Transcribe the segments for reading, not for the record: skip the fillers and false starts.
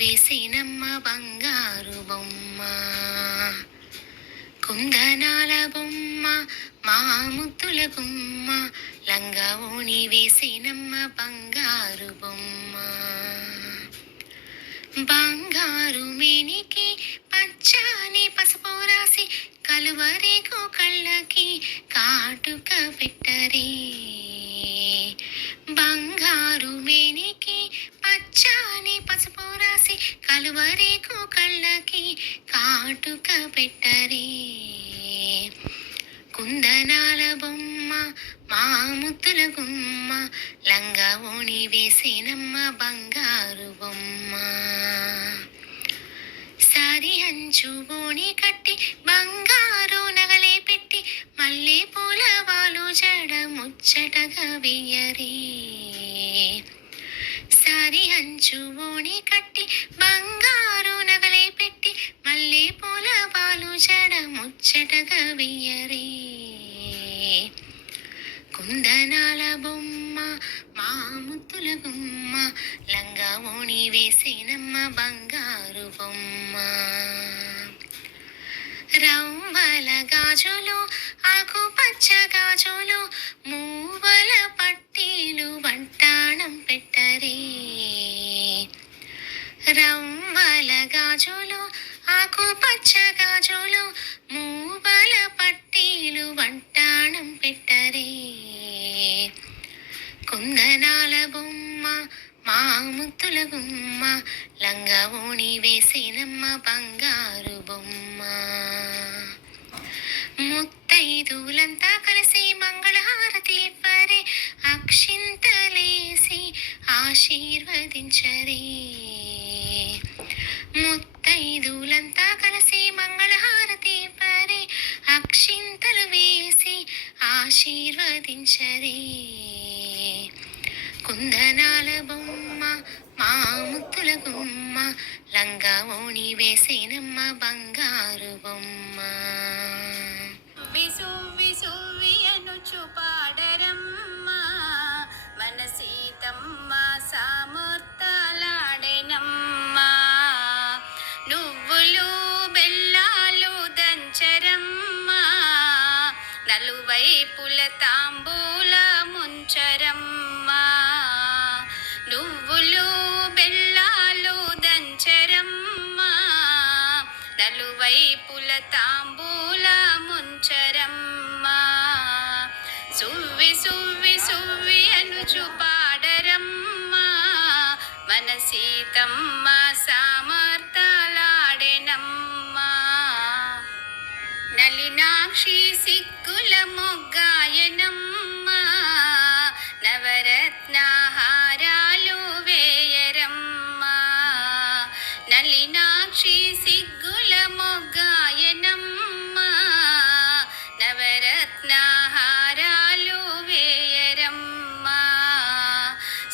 వేసినమ్మ బంగారు బొమ్మ కుందనాల బొమ్మ మా ముద్దుల గుమ్మ లంగా ఓణి వేసినమ్మ బంగారు బొమ్మ బంగారు మేనికి పచ్చాని పసుపు రాసి కలువరేకు కళ్ళకి కాటుక పెట్టరే బంగారు మేనికి పచ్చాని పసుపు రాసి కలువరేకు కళ్ళకి కాటుక పెట్టరే కుందనాల బొమ్మ మా ముద్దుల గుమ్మ లంగా ఓణి వేసినమ్మ బంగారు బొమ్మ సారి అంచు ఓణి కట్టి బంగారు నగలే పెట్టి మల్లె పూల వాలు జడ ముచ్చటగా వెయ్యరే సారి అంచు ఓణి కట్టి బంగారు నగలే పెట్టి మల్లె పూల వాలు జడ ముచ్చటగా వెయ్యరే కుందనాల బొమ్మ మా ముద్దుల గుమ్మ లంగా ఓణి వేసినమ్మ బంగారు బొమ్మ రవ్వల గాజులు ఆకుపచ్చ గాజులు మూవల పట్టీలు వడ్డాణం పెట్టరే రవ్వల గాజులు ఆకుపచ్చ గాజులు మూవల పట్టీలు వడ్డాణం పెట్టరే కుందనాల బొమ్మ మా ముద్దుల గుమ్మ లంగా ఓణి వేసినమ్మ బంగారు బొమ్మ ముత్తైదులంతా కలిసి మంగళహారతి ఇవ్వరే అక్షింతలేసి ఆశీర్వదించరే ముత్తైదులంతా కలిసి మంగళహారతి ఇవ్వరే, అక్షింతలు వేసి ఆశీర్వదించరే. కుందనాల బొమ్మ మా ముత్తుల గుమ్మ, లంగా ఓణి వేసేనమ్మ బంగారు బొమ్మ. విసువ్వి సువ్వి అనుచు పాడరమ్మ, మన సీతమ్మ సామర్థ్యాలాడెనమ్మ. నువ్వులు బెల్లాలు దంచరమ్మ, నలువైపుల తాంబూల ముంచరమ్మ. నువ్వులు బెల్లాలు దంచరమ్మ, నలువైపుల తాంబూల ముంచరమ్మ. సువ్వి సువ్వి సువ్వి అనుచు పాడరమ్మ, మన సీతమ్మ సామర్థ్యాలాడెనమ్మ. నలినాక్షి సిగ్గుల మొగ్గాయనమ్మ, నవరత్నహారాలు వేయరమ్మ. నలినాక్షి సిగ్గుల మొగ్గాయనమ్మ, నవరత్నహారాలు వేయరమ్మ.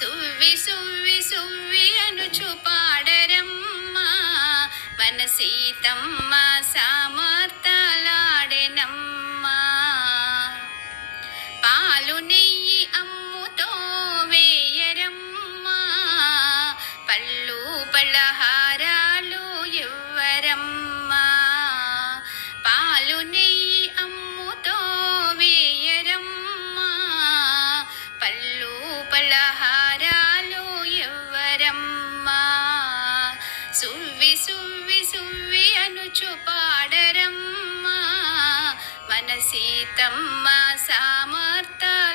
సువ్వి సువ్వి సువ్వి అనుచు పాడరమ్మ, మన సీతమ్మ సామర్థ్యాలాడెనమ్మ. పాలు నెయ్యి అమ్ముతో వేయరమ్మ, పళ్ళు పలహారాలు ఇవ్వరమ్మ. పాలు నెయ్యి అమ్ముతో వేయరమ్మ, పళ్ళు పలహారాలు ఇవ్వరమ్మ. సువ్వి సువ్వి సువ్వి అనుచు పాడరమ్మ, మన సీతమ్మ సామర్థ్యాలాడెనమ్మ.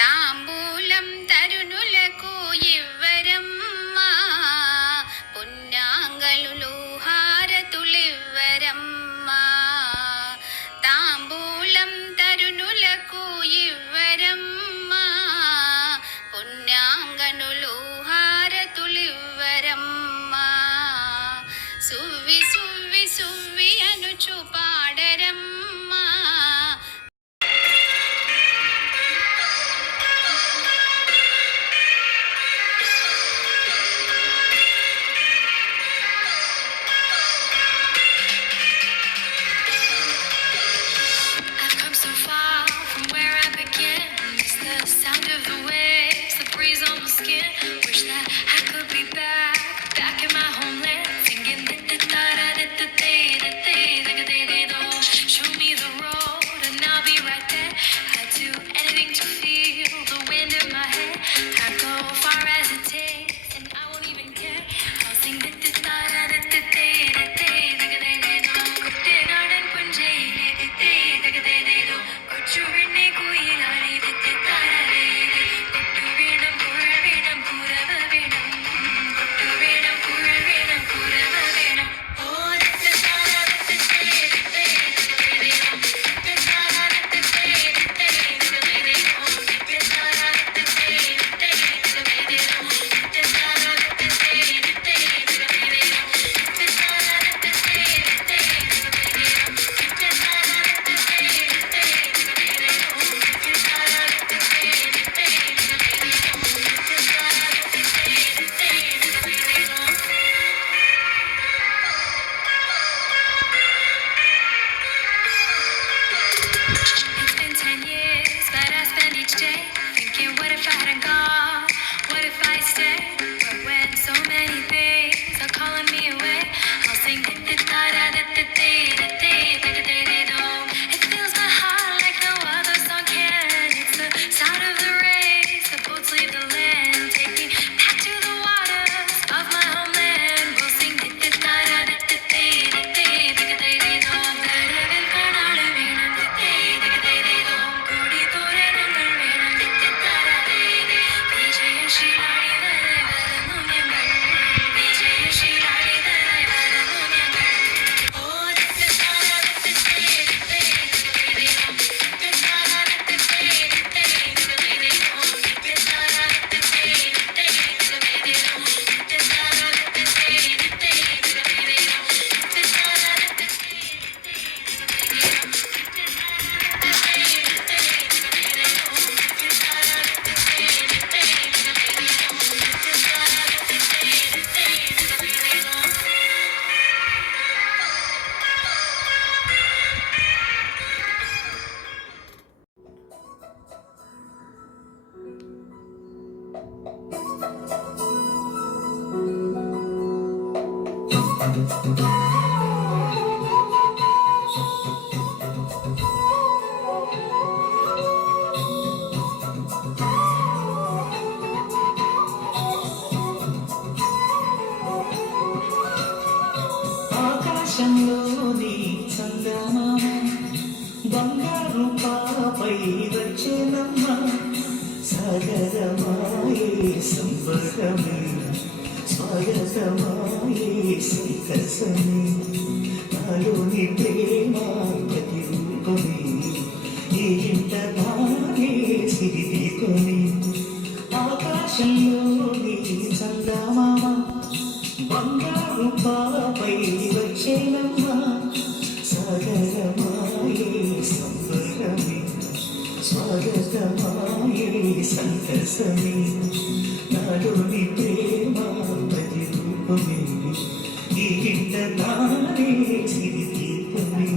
తాంబూలం తరుణులకు ఇవ్వరమ్మ, పుణ్యాంగలు హారతులివ్వరమ్మ. తాంబూలం తరుణులకు ఇవ్వరమ్మ, పుణ్యాంగనులు హారతులివ్వరమ్మ. సువ్వి సువ్వి సువ్వి అను ఆకాశంలోని చందమామ బంగారు పాపై వచ్చేనమ్మ సాగరమాయే సంబరమే స్వాగతమాయే సంతసమే నాలోని ప్రేమ ప్రతిరూపమే ఈ ఇంట దానే సిరిదీపమే ఆకాశంలోని చందమామ బంగారు పాపై వచ్చేనమ్మ సాగరమాయే సంబరమే స్వాగతమాయే సంతసమే నాలోని ప్రేమ ప్రతిరూపమే ఈ ఇంట దానే సిరిదీపమే